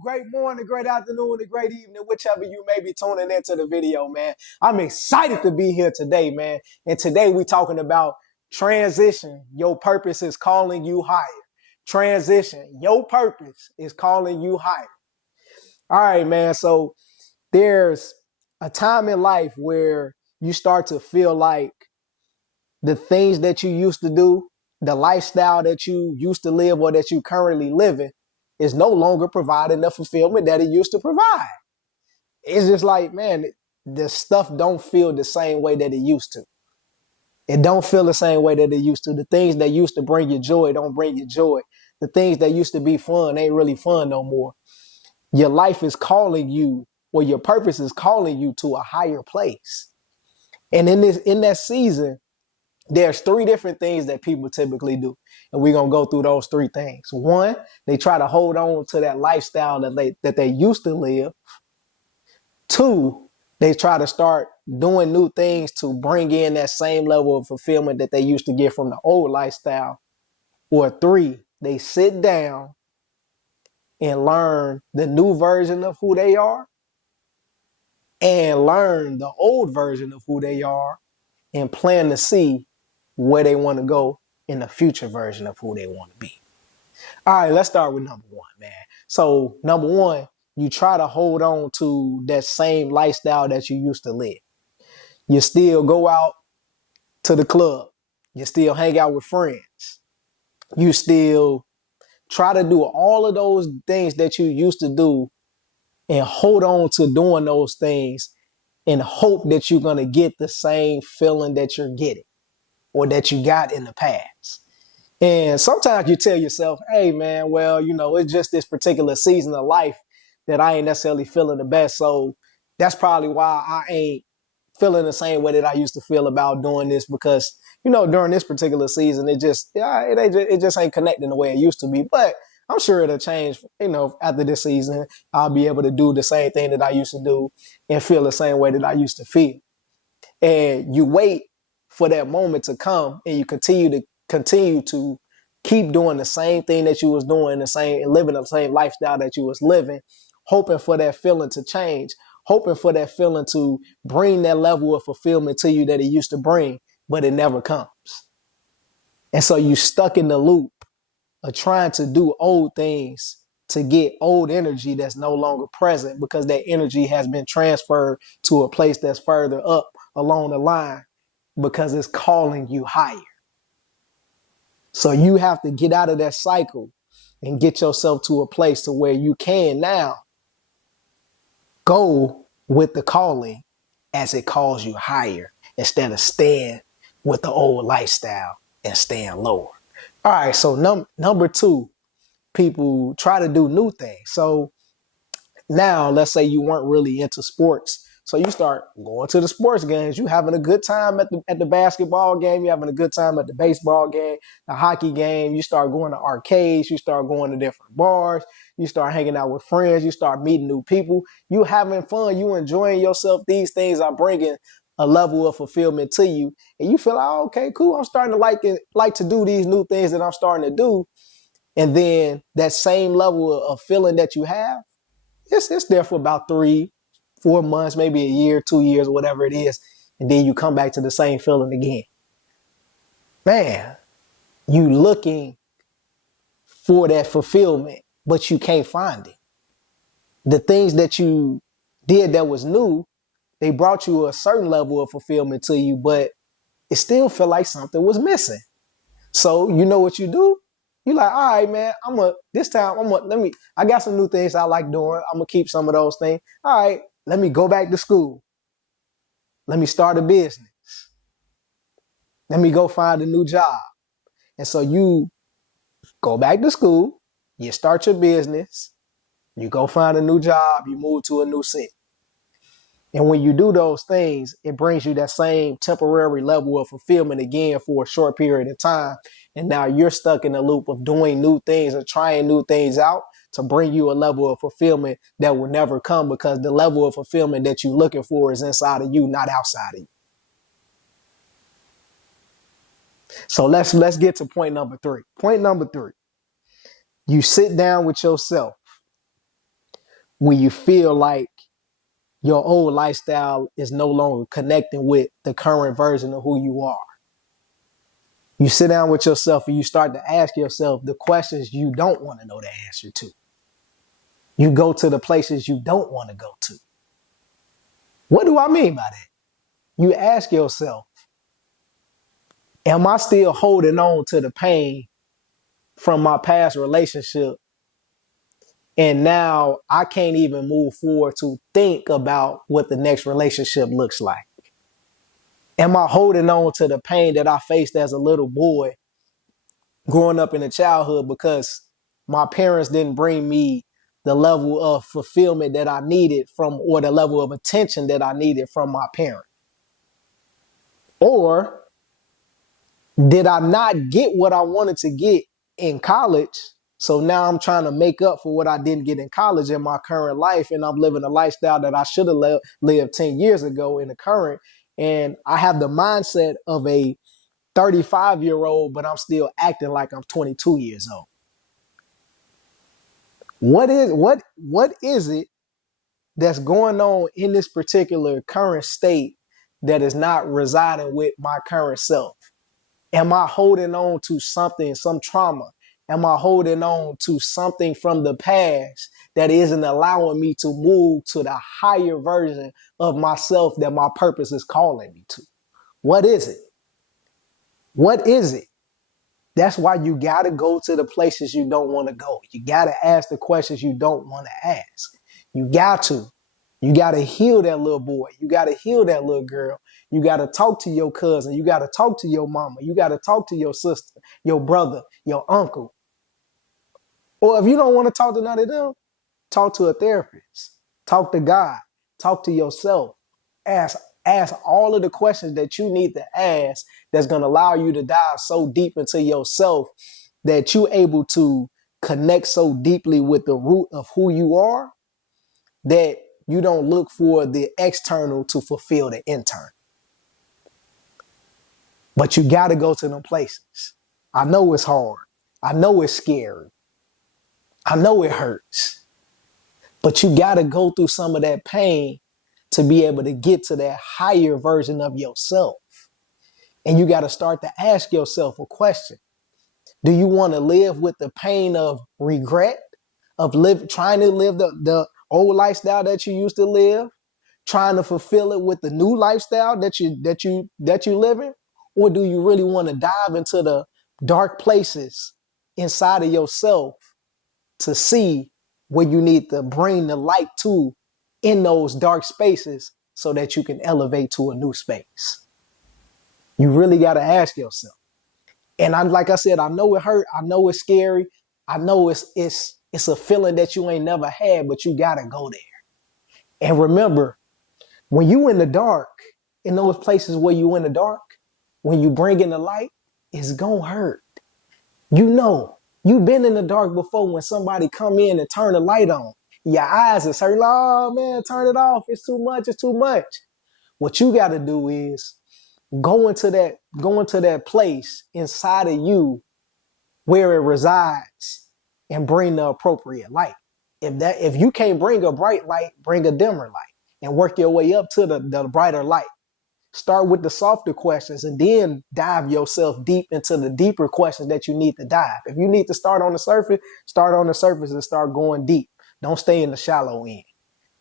Great morning, great afternoon, and great evening, whichever you may be tuning into the video, man. I'm excited to be here today, man. And today we're talking about transition. Your purpose is calling you higher. Transition. Your purpose is calling you higher. All right, man. So there's a time in life where you start to feel like the things that you used to do, the lifestyle that you used to live or that you currently living is no longer providing the fulfillment that it used to provide. It's just like, man, the stuff don't feel the same way that it used to. It don't feel the same way that it used to. The things that used to bring you joy don't bring you joy. The things that used to be fun ain't really fun no more. Your life is calling you, or your purpose is calling you to a higher place. And in that season, there's three different things that people typically do. And we're going to go through those three things. One, they try to hold on to that lifestyle that they used to live. Two, they try to start doing new things to bring in that same level of fulfillment that they used to get from the old lifestyle. Or three, they sit down and learn the new version of who they are and learn the old version of who they are and plan to see where they want to go in the future version of who they want to be. All right, let's start with number one, man. So number one, you try to hold on to that same lifestyle that you used to live. You still go out to the club. You still hang out with friends. You still try to do all of those things that you used to do and hold on to doing those things and hope that you're going to get the same feeling that you're getting or that you got in the past. And sometimes you tell yourself, hey, man, well, it's just this particular season of life that I ain't necessarily feeling the best. So that's probably why I ain't feeling the same way that I used to feel about doing this because, during this particular season, it just ain't connecting the way it used to be. But I'm sure it'll change, after this season. I'll be able to do the same thing that I used to do and feel the same way that I used to feel. And you wait for that moment to come and you continue to keep doing the same thing that you was doing, living the same lifestyle that you was living, hoping for that feeling to change, hoping for that feeling to bring that level of fulfillment to you that it used to bring, but it never comes. And so you stuck in the loop of trying to do old things to get old energy that's no longer present because that energy has been transferred to a place that's further up along the line because it's calling you higher. So you have to get out of that cycle and get yourself to a place to where you can now go with the calling as it calls you higher instead of staying with the old lifestyle and staying lower. All right, so number two, people try to do new things. So now let's say you weren't really into sports. So you start going to the sports games. You having a good time at the basketball game. You having a good time at the baseball game, the hockey game. You start going to arcades. You start going to different bars. You start hanging out with friends. You start meeting new people. You having fun. You enjoying yourself. These things are bringing a level of fulfillment to you. And you feel like, oh, okay, cool. I'm starting to like to do these new things that I'm starting to do. And then that same level of feeling that you have, it's there for about 3-4 months, maybe a year, 2 years, whatever it is. And then you come back to the same feeling again. Man, you looking for that fulfillment, but you can't find it. The things that you did that was new, they brought you a certain level of fulfillment to you, but it still felt like something was missing. So you know what you do? You like, all right, man, I got some new things I like doing. I'm going to keep some of those things. All right, let me go back to school. Let me start a business. Let me go find a new job. And so you go back to school, you start your business, you go find a new job, you move to a new city. And when you do those things, it brings you that same temporary level of fulfillment again for a short period of time. And now you're stuck in a loop of doing new things and trying new things out to bring you a level of fulfillment that will never come because the level of fulfillment that you're looking for is inside of you, not outside of you. So let's get to point number three. Point number three, you sit down with yourself when you feel like your old lifestyle is no longer connecting with the current version of who you are. You sit down with yourself and you start to ask yourself the questions you don't want to know the answer to. You go to the places you don't want to go to. What do I mean by that? You ask yourself, am I still holding on to the pain from my past relationship? And now I can't even move forward to think about what the next relationship looks like. Am I holding on to the pain that I faced as a little boy growing up in a childhood because my parents didn't bring me the level of fulfillment that I needed from, or the level of attention that I needed from my parent? Or did I not get what I wanted to get in college? So now I'm trying to make up for what I didn't get in college in my current life. And I'm living a lifestyle that I should have lived 10 years ago in the current. And I have the mindset of a 35-year-old, but I'm still acting like I'm 22 years old. What is it that's going on in this particular current state that is not residing with my current self? Am I holding on to something, some trauma? Am I holding on to something from the past that isn't allowing me to move to the higher version of myself that my purpose is calling me to? What is it? What is it? That's why you got to go to the places you don't want to go. You got to ask the questions you don't want to ask. You got to. You got to heal that little boy. You got to heal that little girl. You got to talk to your cousin. You got to talk to your mama. You got to talk to your sister, your brother, your uncle. Or if you don't want to talk to none of them, talk to a therapist. Talk to God. Talk to yourself. Ask all of the questions that you need to ask that's going to allow you to dive so deep into yourself that you're able to connect so deeply with the root of who you are that you don't look for the external to fulfill the internal. But you got to go to them places. I know it's hard. I know it's scary. I know it hurts. But you got to go through some of that pain to be able to get to that higher version of yourself. And you got to start to ask yourself a question. Do you want to live with the pain of regret, of trying to live the old lifestyle that you used to live, trying to fulfill it with the new lifestyle that you living? Or do you really want to dive into the dark places inside of yourself to see where you need to bring the light to in those dark spaces so that you can elevate to a new space? You really got to ask yourself. And like I said, I know it hurt. I know it's scary. I know it's a feeling that you ain't never had, but you got to go there. And remember, when you in the dark, in those places where you in the dark, when you bring in the light, it's gonna hurt. You know, you've been in the dark before when somebody come in and turn the light on. Your eyes is hurt. Oh man, turn it off. It's too much. It's too much. What you got to do is go into that place inside of you where it resides and bring the appropriate light. If you can't bring a bright light, bring a dimmer light and work your way up to the brighter light. Start with the softer questions and then dive yourself deep into the deeper questions that you need to dive. If you need to start on the surface and start going deep. Don't stay in the shallow end.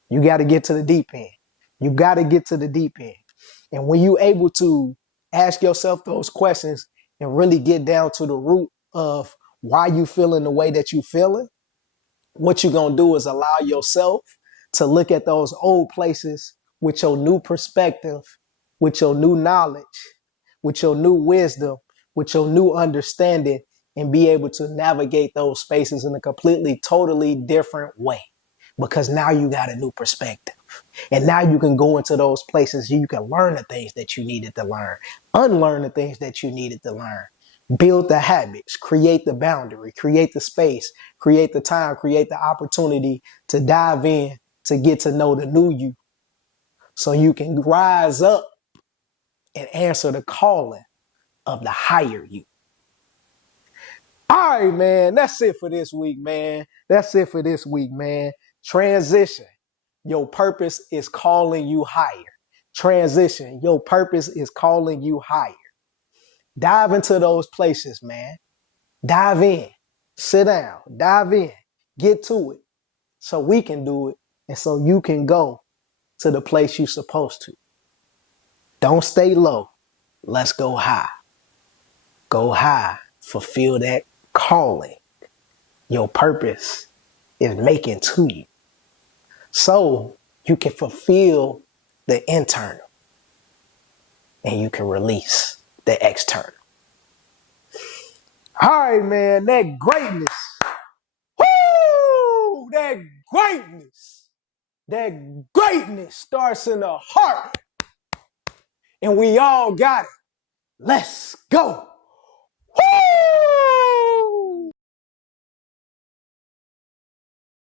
You got to get to the deep end. You got to get to the deep end. And when you're able to ask yourself those questions and really get down to the root of why you feeling the way that you feeling, what you're going to do is allow yourself to look at those old places with your new perspective, with your new knowledge, with your new wisdom, with your new understanding, and be able to navigate those spaces in a completely, totally different way. Because now you got a new perspective. And now you can go into those places. You can learn the things that you needed to learn, unlearn the things that you needed to learn, build the habits, create the boundary, create the space, create the time, create the opportunity to dive in, to get to know the new you so you can rise up and answer the calling of the higher you. All right, man. That's it for this week, man. Transition. Your purpose is calling you higher. Transition. Your purpose is calling you higher. Dive into those places, man. Dive in. Sit down. Dive in. Get to it so we can do it and so you can go to the place you're supposed to. Don't stay low. Let's go high. Go high. Fulfill that calling your purpose is making to you, so you can fulfill the internal and you can release the external. All right, man, that greatness. Woo! That greatness starts in the heart. And we all got it. Let's go.